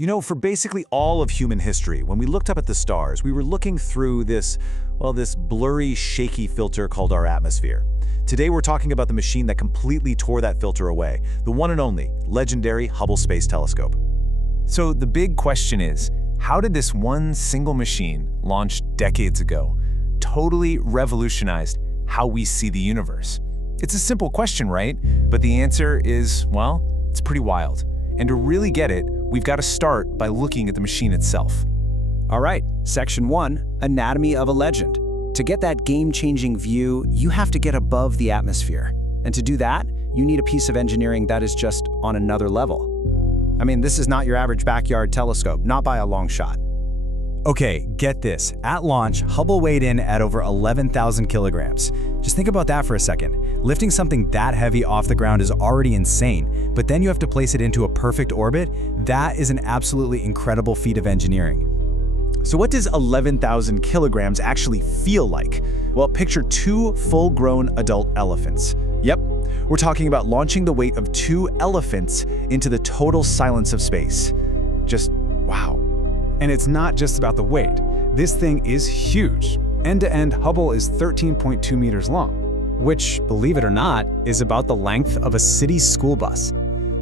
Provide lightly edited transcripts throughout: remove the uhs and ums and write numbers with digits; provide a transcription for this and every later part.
You know, for basically all of human history, when we looked up at the stars, we were looking through this, well, this blurry, shaky filter called our atmosphere. Today we're talking about the machine that completely tore that filter away, the one and only, legendary Hubble Space Telescope. So the big question is, how did this one single machine, launched decades ago, totally revolutionized how we see the universe? It's a simple question, right? But the answer is, well, it's pretty wild. And to really get it, we've got to start by looking at the machine itself. All right, Section 1, Anatomy of a Legend. To get that game-changing view, you have to get above the atmosphere. And to do that, you need a piece of engineering that is just on another level. I mean, this is not your average backyard telescope, not by a long shot. Okay, get this. At launch, Hubble weighed in at over 11,000 kilograms. Just think about that for a second. Lifting something that heavy off the ground is already insane, but then you have to place it into a perfect orbit? That is an absolutely incredible feat of engineering. So what does 11,000 kilograms actually feel like? Well, picture two full-grown adult elephants. Yep, we're talking about launching the weight of two elephants into the total silence of space. Just wow. And it's not just about the weight. This thing is huge. End-to-end, Hubble is 13.2 meters long. Which, believe it or not, is about the length of a city school bus.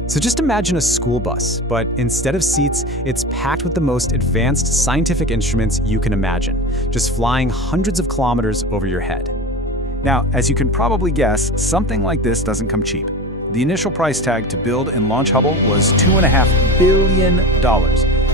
So just imagine a school bus, but instead of seats, it's packed with the most advanced scientific instruments you can imagine, just flying hundreds of kilometers over your head. Now, as you can probably guess, something like this doesn't come cheap. The initial price tag to build and launch Hubble was $2.5 billion.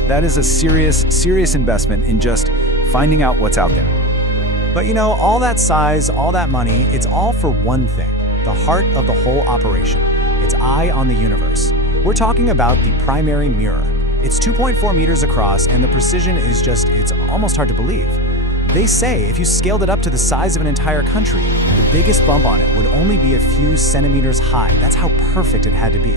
That is a serious investment in just finding out what's out there. But you know, all that size, all that money, it's all for one thing, the heart of the whole operation. Its eye on the universe. We're talking about the primary mirror. It's 2.4 meters across, and the precision is it's almost hard to believe. They say if you scaled it up to the size of an entire country, the biggest bump on it would only be a few centimeters high. That's how perfect it had to be.